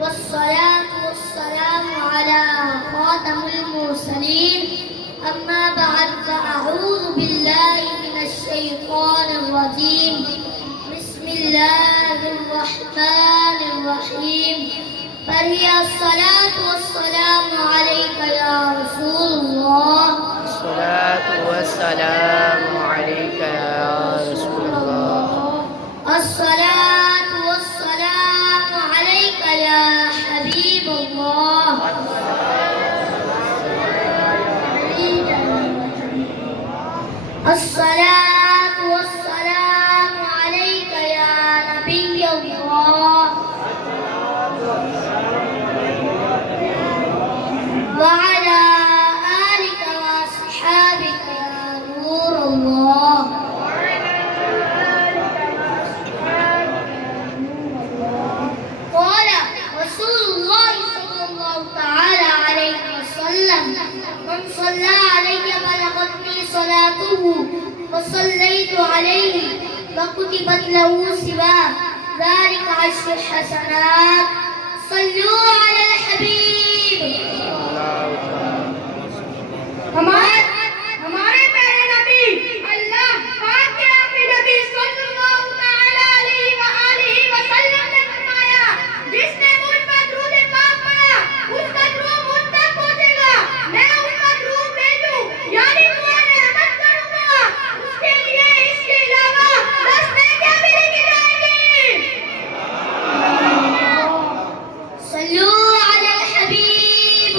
والصلاة والسلام على خاتم المرسلين أما بعد فأعوذ بالله من الشيطان الرجيم بسم الله الرحمن الرحيم فهي الصلاة والسلام عليك يا رسول الله الصلاة والسلام عليك يا رسول الله الصلاة والسلام عليك يا حبيب الله الصلاة والسلام عليك يا نبي الله وعلى آلك وأصحابك يا نور الله قال رسول الله صلى الله تعالى عليه وسلم من صلى علي بلغتني صلاته وصليت عليه وكتبت له سوى ذلك عشر حسنات صلوا على الحبيب हमारे प्यारे नबी अल्लाह पाक के आखिरी नबी सल्लल्लाहु तआला अलैहि वसल्लम ने फरमाया जिसने मुझ पर दुरूद पाक पढ़ा उसका दुरूद मुझ तक पहुंचेगा मैं उसका दुरूद भेजूं यानी दुआ में रहमत करूंगा उसके लिए इसके अलावा 10 नेकियां भी लिखी जाएंगी सल्लू अला हबीब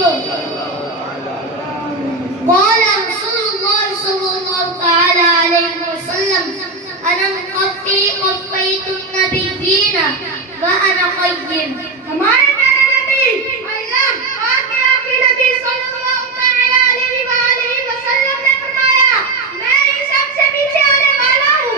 قال رسول الله صلى الله تعالى عليه وسلم أنا مقفي قفيت النبيين وأنا قيم हमारे प्यारे नबी अल्लाह पाक के आखिरी नबी सल्लल्लाहु तआला अलैहि वसल्लम ने फरमाया मैं इन सब से पीछे आने वाला हूँ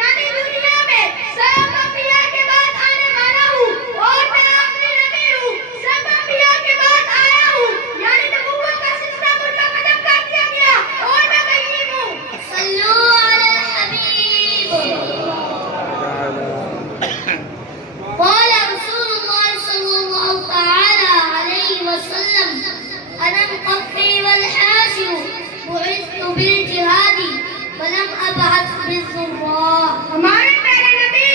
यानी दुनिया में सब अंबिया के बाद आने वाला हूँ और मैं आखिरी नबी हूँ सब अंबिया के बाद आया हूँ यानी नबूवत का सिलसिला मुझे खत्म कर दिया गया और मैं कहीं हूँ सल्लू अला हबीब قال رسول الله صلى الله تعالى عليه وسلم أنا المقفي والحاشر بعثت بالجهاد ولم أبعث بالضراء हमारे प्यारे नबी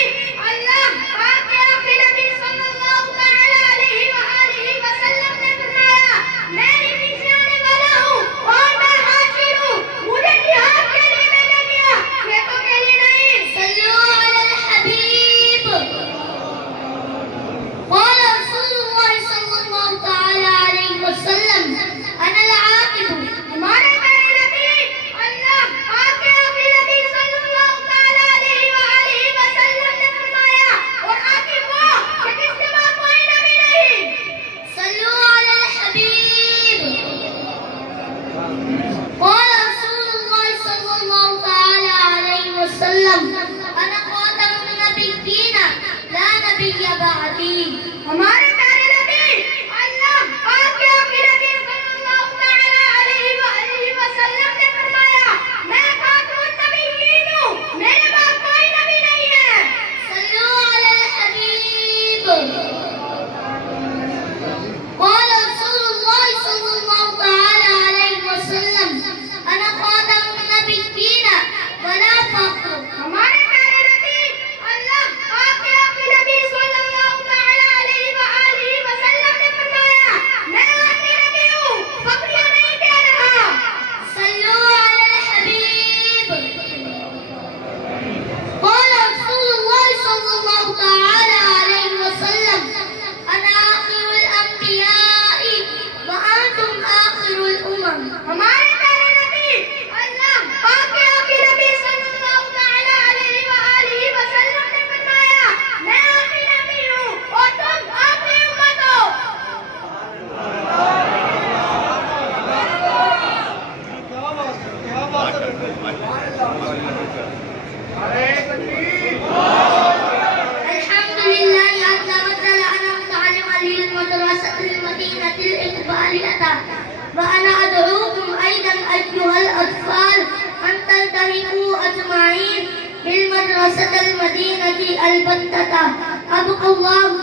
अल्लाह पाक के आखिरी नबी सल्लल्लाहु तआला अलैहि वसल्लम ने फरमाया मैं ही पीछे आने वाला हूँ और मैं हाजिर हूँ मुझे जिहाद के लिए भेजा गया खेतों के लिए नहीं सल्लू अला हबीब قال رسول الله صلى الله تعالى عليه وسلم أنا العاقب हमारे प्यारे नबी अल्लाह पाक के आखिरी नबी सल्लल्लाहु ताला अलैहि वसल्लम ने फरमाया और आखिर वो कि जिसके बाद कोई नबी नहीं सल्लू अला हबीब قال رسول الله صلى الله تعالى عليه وسلم أنا خاتم النبيين لا نبي بعدي हमारे प्यारे नबी अल्लाह पाक के आखिरी नबी सल्लल्लाहु तआला अलैहि वसल्लम ने फरमाया मैं खातमुन नबिय्यीन हूं मेरे बाद कोई नबी नहीं है सल्लू अला हबीब قال رسول الله صلى الله تعالى عليه وسلم انا خاتم النبيين ولا فخر हमारे प्यारे नबी अल्लाह पाक के आखिरी नबी सल्लल्लाहु तआला अलैहि वसल्लम ने फरमाया मैं आखिरी नबी हूं फख्रिया नहीं कह रहा सल्लू अला हबीब قال رسول الله صلى الله تعالى عليه وسلم انا आखिर الانبياء وانتم आखिर الامم हमारे प्यारे नबी अल्लाह पाक के आखिरी नबी सल्लल्लाहु तआला अलैहि वसल्लम ने फरमाया मैं आखिरी नबी हूं और तुम आखिरी उम्मत हो الحمد لله عز وجل أنا متعلم للمدرسة المدينة الإقبالية وأنا أدعوكم أيضا أيها الأطفال أن تلتحقوا أجمعين بالمدرسة المدينة البتة أبقى الله